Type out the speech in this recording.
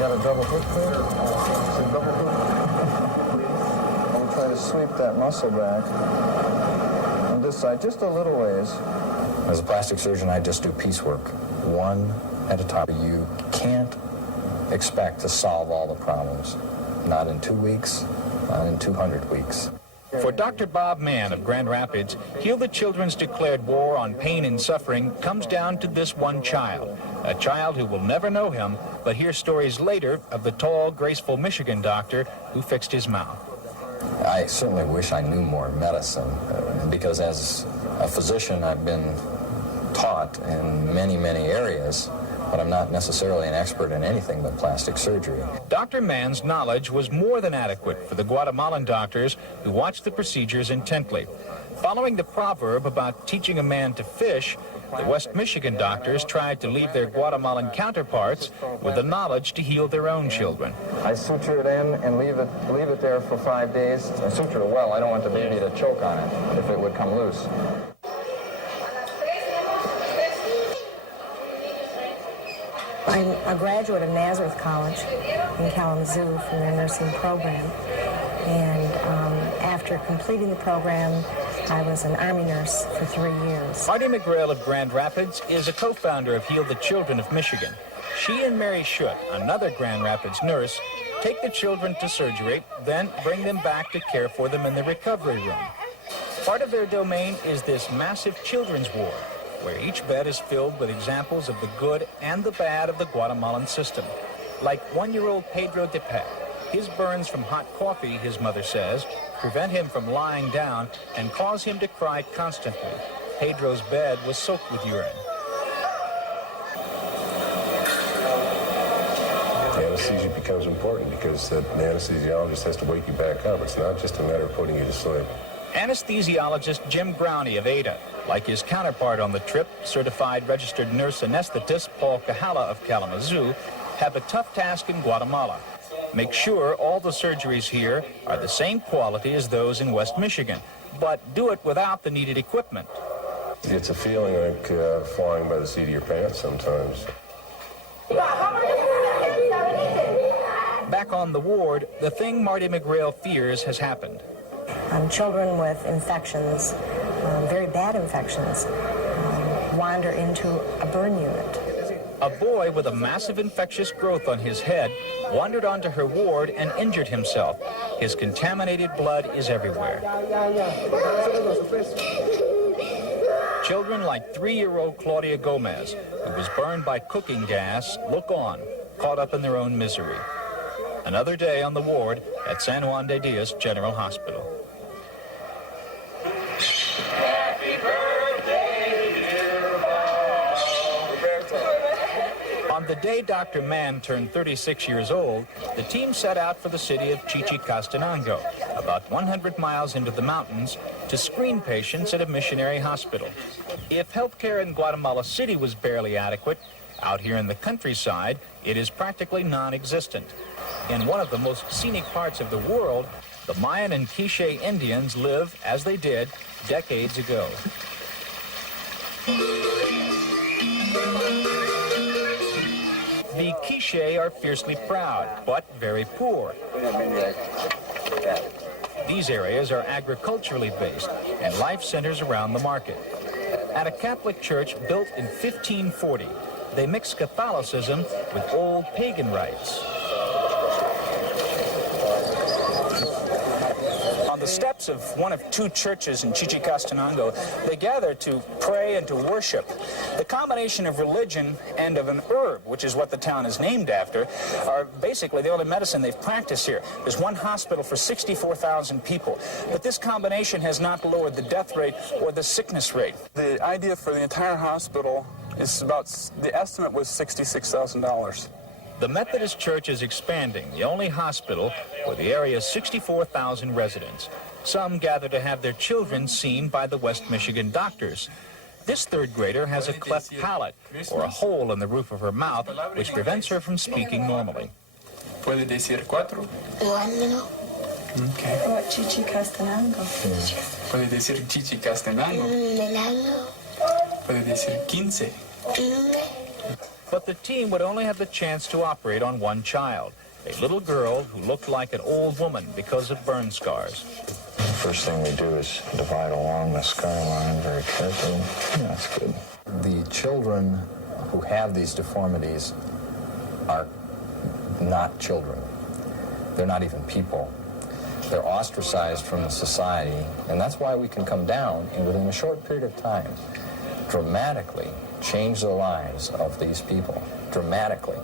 got a double hook there? Some double hook. We'll try to sweep that muscle back on this side, just a little ways. As a plastic surgeon, I just do piecework, one at a time. You can't expect to solve all the problems. Not in 2 weeks, not in 200 weeks. For Dr. Bob Mann of Grand Rapids, Heal the Children's declared war on pain and suffering comes down to this one child, a child who will never know him, but hear stories later of the tall, graceful Michigan doctor who fixed his mouth. I certainly wish I knew more medicine, because as a physician, I've been taught in many, many areas, but I'm not necessarily an expert in anything but plastic surgery. Dr. Mann's knowledge was more than adequate for the Guatemalan doctors who watched the procedures intently. Following the proverb about teaching a man to fish, the West Michigan doctors tried to leave their Guatemalan counterparts with the knowledge to heal their own children. I suture it in and leave it there for 5 days. I suture it well. I don't want the baby to choke on it if it would come loose. I'm a graduate of Nazareth College in Kalamazoo from their nursing program. And after completing the program, I was an Army nurse for 3 years. Marty McGrail of Grand Rapids is a co-founder of Heal the Children of Michigan. She and Mary Schutt, another Grand Rapids nurse, take the children to surgery, then bring them back to care for them in the recovery room. Part of their domain is this massive children's ward, where each bed is filled with examples of the good and the bad of the Guatemalan system. Like 1-year-old Pedro de Pet. His burns from hot coffee, his mother says, prevent him from lying down and cause him to cry constantly. Pedro's bed was soaked with urine. The anesthesia becomes important because the anesthesiologist has to wake you back up. It's not just a matter of putting you to sleep. Anesthesiologist Jim Brownie of Ada, like his counterpart on the trip, certified registered nurse anesthetist Paul Cahala of Kalamazoo, have a tough task in Guatemala. Make sure all the surgeries here are the same quality as those in West Michigan, but do it without the needed equipment. It's a feeling like flying by the seat of your pants sometimes. Back on the ward, the thing Marty McGrail fears has happened. Children with infections, very bad infections, wander into a burn unit. A boy with a massive infectious growth on his head wandered onto her ward and injured himself. His contaminated blood is everywhere. Children like 3-year-old Claudia Gomez, who was burned by cooking gas, look on, caught up in their own misery. Another day on the ward at San Juan de Dios General Hospital. On the day Dr. Mann turned 36 years old, the team set out for the city of Chichicastenango, about 100 miles into the mountains, to screen patients at a missionary hospital. If healthcare in Guatemala City was barely adequate, out here in the countryside, it is practically non-existent. In one of the most scenic parts of the world, the Mayan and Quiche Indians live as they did decades ago. The Quiche are fiercely proud, but very poor. These areas are agriculturally based, and life centers around the market. At a Catholic church built in 1540, they mix Catholicism with old pagan rites. On the steps of one of 2 churches in Chichicastenango, they gather to pray and to worship. The combination of religion and of an herb, which is what the town is named after, are basically the only medicine they've practiced here. There's one hospital for 64,000 people, but this combination has not lowered the death rate or the sickness rate. The idea for the entire hospital is about, the estimate was $66,000. The Methodist Church is expanding, the only hospital for the area's 64,000 residents. Some gather to have their children seen by the West Michigan doctors. This 3rd grader has a cleft palate, or a hole in the roof of her mouth, which prevents her from speaking normally. ¿Puede decir 4? Okay. What, Chichicastenango? ¿Puede decir Chichicastenango? ¿Puede decir 15? But the team would only have the chance to operate on one child, a little girl who looked like an old woman because of burn scars. First thing we do is divide along the scar line very carefully. Yeah, that's good. The children who have these deformities are not children. They're not even people. They're ostracized from the society, and that's why we can come down and within a short period of time dramatically change the lives of these people, dramatically.